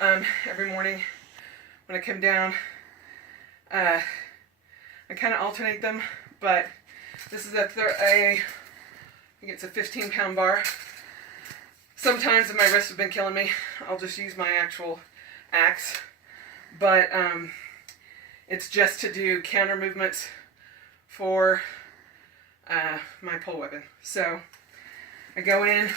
every morning when I come down. I kind of alternate them, but this is I think it's a 15-pound bar. Sometimes if my wrists have been killing me, I'll just use my actual axe, but it's just to do counter movements for my pole weapon. So I go in,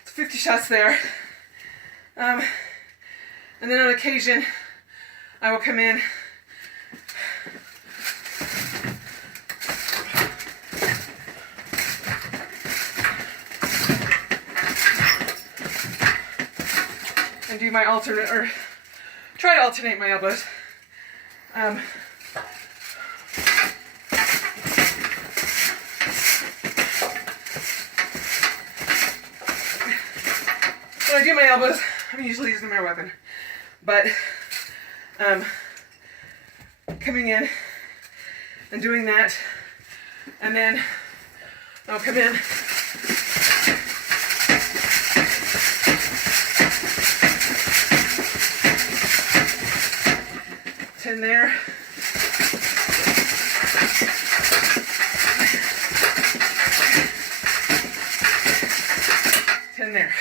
it's 50 shots there. And then on occasion, I will come in and do my alternate, or try to alternate my elbows. When I do my elbows, I'm usually using my weapon. But coming in and doing that, and then I'll come in in there, in there.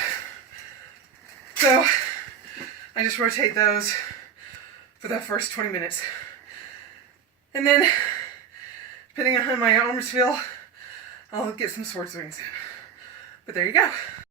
So I just rotate those for the first 20 minutes. And then, depending on how my arms feel, I'll get some sword swings in. But there you go.